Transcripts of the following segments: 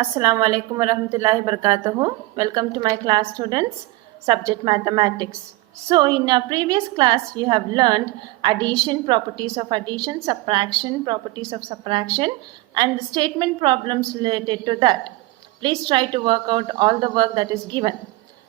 Assalamu alaikum wa rahmatullahi barakatuhu. Welcome to my class, students. Subject mathematics. So in our previous class you have learned addition, properties of addition, subtraction, properties of subtraction, and the statement problems related to that. Please try to work out all the work that is given.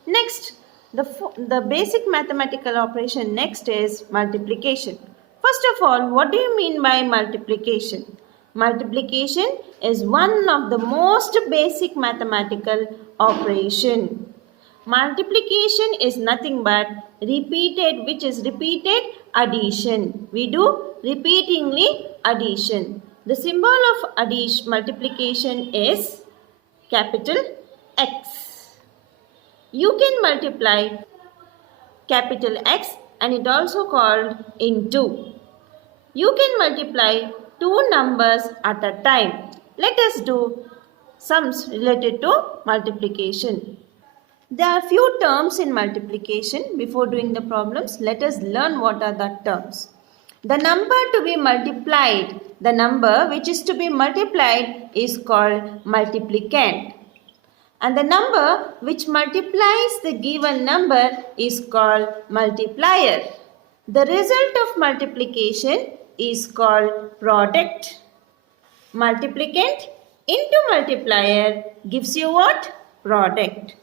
Next, the basic mathematical operation next is multiplication. First of all, what do you mean by multiplication? Multiplication is one of the most basic mathematical operation. Multiplication is nothing but repeated, which is repeated addition. We do repeatingly addition. The symbol of addition multiplication is capital X. You can multiply capital X and it also called into. You can multiply two numbers at a time. Let us do sums related to multiplication. There are few terms in multiplication. Before doing the problems, let us learn what are the terms. The number to be multiplied, the number which is to be multiplied is called multiplicand. And the number which multiplies the given number is called multiplier. The result of multiplication is called product. Multiplicand into multiplier gives you what? Product.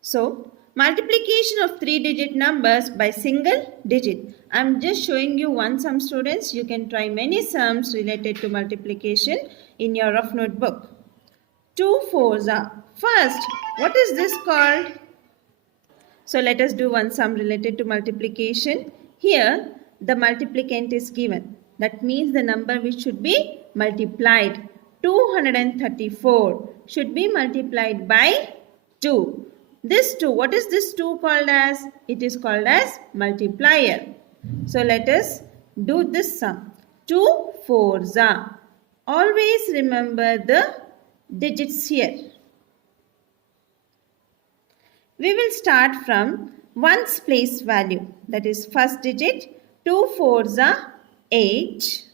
So, multiplication of 3-digit numbers by single digit. I am just showing you one sum, students. You can try many sums related to multiplication in your rough notebook. 2 fours are. First, what is this called? So, let us do one sum related to multiplication. Here, the multiplicand is given. That means the number which should be multiplied. 234 should be multiplied by 2. This 2, what is this 2 called as? It is called as multiplier. So, let us do this sum. 2 fours are. Always remember the digits here. We will start from ones place value. That is first digit. 2 fours are 8.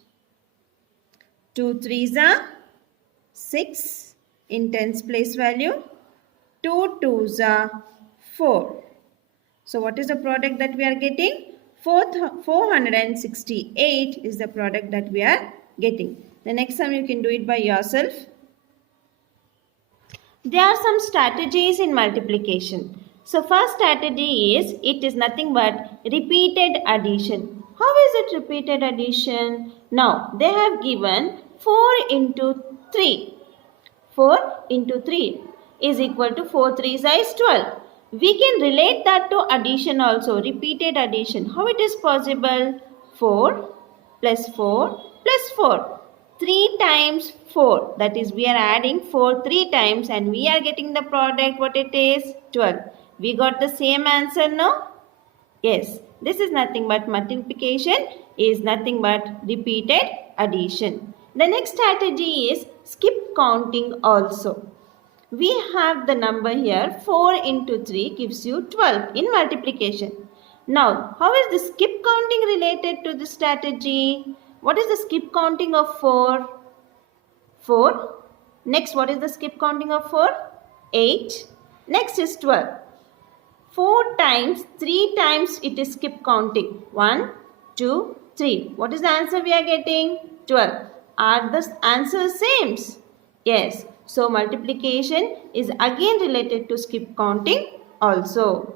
2 threes are 6 in tens place value. 2 twos are 4. So what is the product that we are getting? 468 is the product that we are getting. The next time you can do it by yourself. There are some strategies in multiplication. So first strategy is, it is nothing but repeated addition. How is it repeated addition? Now they have given 4 into 3. 4 into 3 is equal to 4 3s is 12. We can relate that to addition also, repeated addition. How it is possible? 4 plus 4 plus 4. 3 times 4, that is we are adding 4 3 times and we are getting the product, what it is? 12. We got the same answer, no? Yes, this is nothing but multiplication is nothing but repeated addition. The next strategy is skip counting also. We have the number here 4 into 3 gives you 12 in multiplication. Now, how is the skip counting related to this strategy? What is the skip counting of 4? 4. Next, what is the skip counting of 4? 8. Next is 12. 4 times, 3 times it is skip counting. 1, 2, 3. What is the answer we are getting? 12. Are the answers same? Yes. So, multiplication is again related to skip counting also.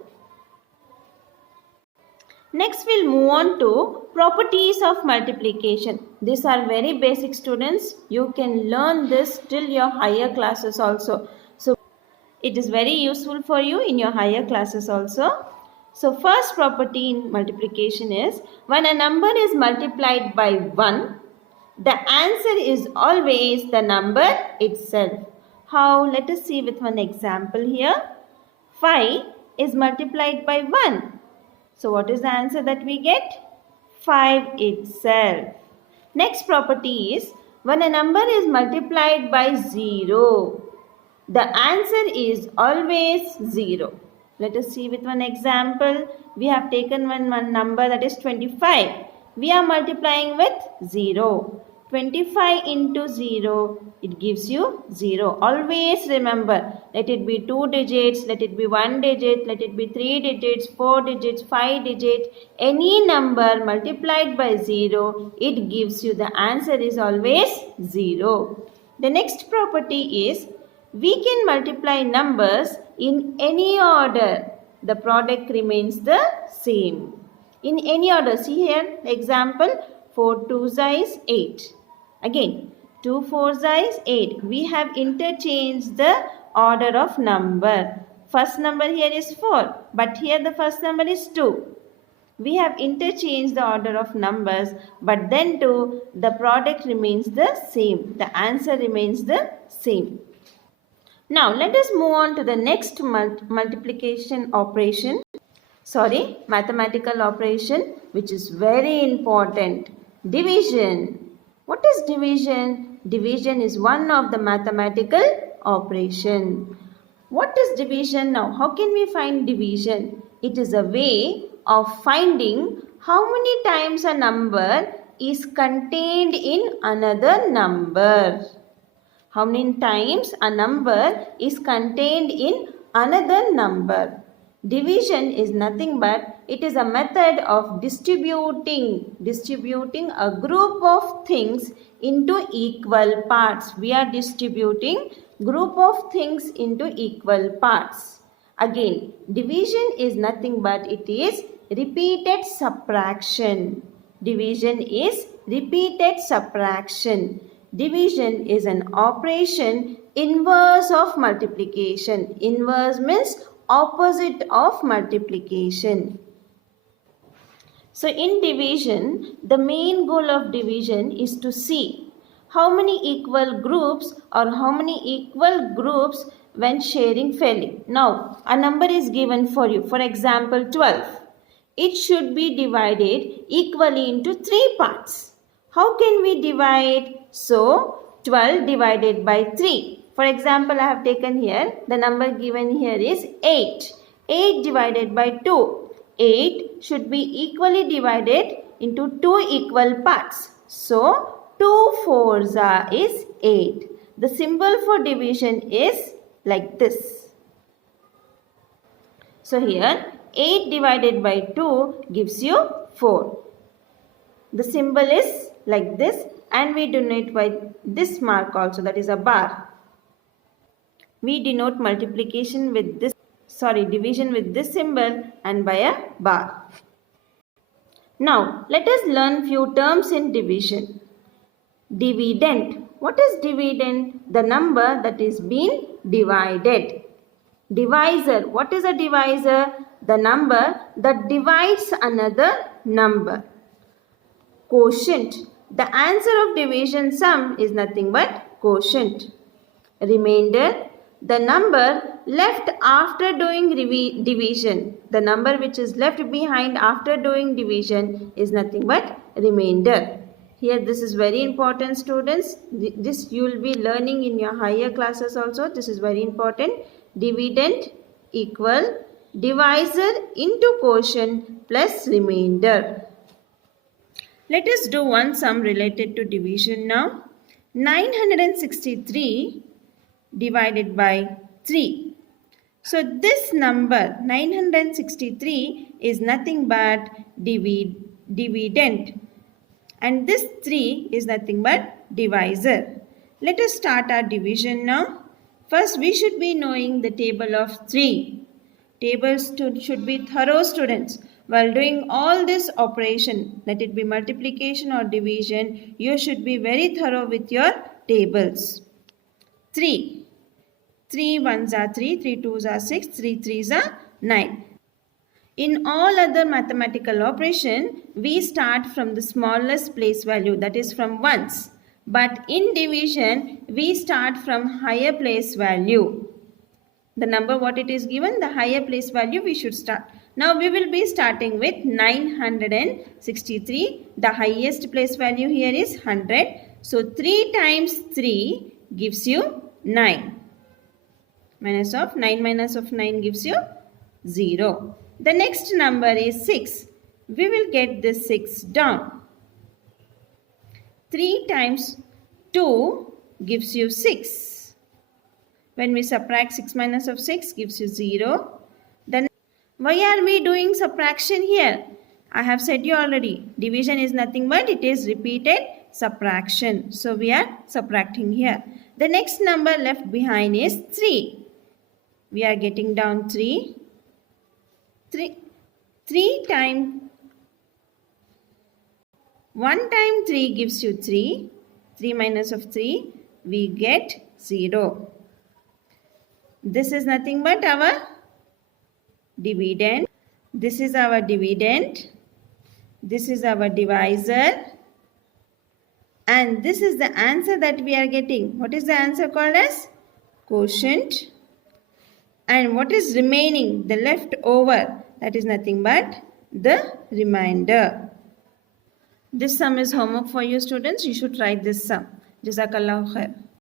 Next, we'll move on to properties of multiplication. These are very basic, students. You can learn this till your higher classes also. So, it is very useful for you in your higher classes also. So, first property in multiplication is, when a number is multiplied by 1, the answer is always the number itself. How? Let us see with one example here. 5 is multiplied by 1. So what is the answer that we get? 5 itself. Next property is, when a number is multiplied by 0, the answer is always 0. Let us see with one example. We have taken one number, that is 25. We are multiplying with 0. 25 into 0, it gives you 0. Always remember, let it be 2 digits, let it be 1 digit, let it be 3 digits, 4 digits, 5 digits. Any number multiplied by 0, it gives you the answer is always 0. The next property is we can multiply numbers in any order. The product remains the same. In any order. See here, example, 4 2s is 8. Again, 2 4s is 8. We have interchanged the order of number. First number here is 4, but here the first number is 2. We have interchanged the order of numbers, but then too, the product remains the same. The answer remains the same. Now, let us move on to the next multiplication operation. Mathematical operation, which is very important. Division. What is division? Division is one of the mathematical operation. What is division now? How can we find division? It is a way of finding how many times a number is contained in another number. How many times a number is contained in another number. Division is nothing but it is a method of distributing a group of things into equal parts. We are distributing group of things into equal parts. Again, division is nothing but it is repeated subtraction. Division is repeated subtraction. Division is an operation inverse of multiplication. Inverse means opposite of multiplication. So in division, the main goal of division is to see how many equal groups or how many equal groups when sharing fairly. Now, a number is given for you. For example, 12. It should be divided equally into 3 parts. How can we divide? So, 12 divided by 3. For example, I have taken here, the number given here is 8. 8 divided by 2. 8 should be equally divided into 2 equal parts. So, 2 4s is 8. The symbol for division is like this. So, here 8 divided by 2 gives you 4. The symbol is like this and we denote by this mark also, that is a bar. We denote multiplication with this, division with this symbol and by a bar. Now, let us learn few terms in division. Dividend. What is dividend? The number that is being divided. Divisor. What is a divisor? The number that divides another number. Quotient. The answer of division sum is nothing but quotient. Remainder. The number left after doing division. The number which is left behind after doing division is nothing but remainder. Here this is very important, students. This you will be learning in your higher classes also. This is very important. Dividend equal divisor into quotient plus remainder. Let us do one sum related to division now. 963 divided by 3. So this number 963 is nothing but dividend and this 3 is nothing but divisor. Let us start our division now. First we should be knowing the table of 3. Tables should be thorough, students. While doing all this operation, let it be multiplication or division, you should be very thorough with your tables. 3. 3 1s are 3, 3 2s are 6, 3 3s are 9. In all other mathematical operation, we start from the smallest place value, that is from ones. But in division, we start from higher place value. The number what it is given, the higher place value we should start. Now we will be starting with 963. The highest place value here is 100. So 3 times 3 gives you 9. 9 minus of 9 gives you 0. The next number is 6. We will get this 6 down. 3 times 2 gives you 6. When we subtract 6 minus of 6 gives you 0. Then why are we doing subtraction here? I have said you already. Division is nothing but it is repeated subtraction. So we are subtracting here. The next number left behind is 3. We are getting down 3. 3 times 1 time 3 gives you 3. 3 minus of 3 we get 0. This is nothing but our dividend. This is our dividend. This is our divisor. And this is the answer that we are getting. What is the answer called as? Quotient. And what is remaining? The leftover. That is nothing but the remainder. This sum is homework for you students. You should write this sum. Jazakallahu khair.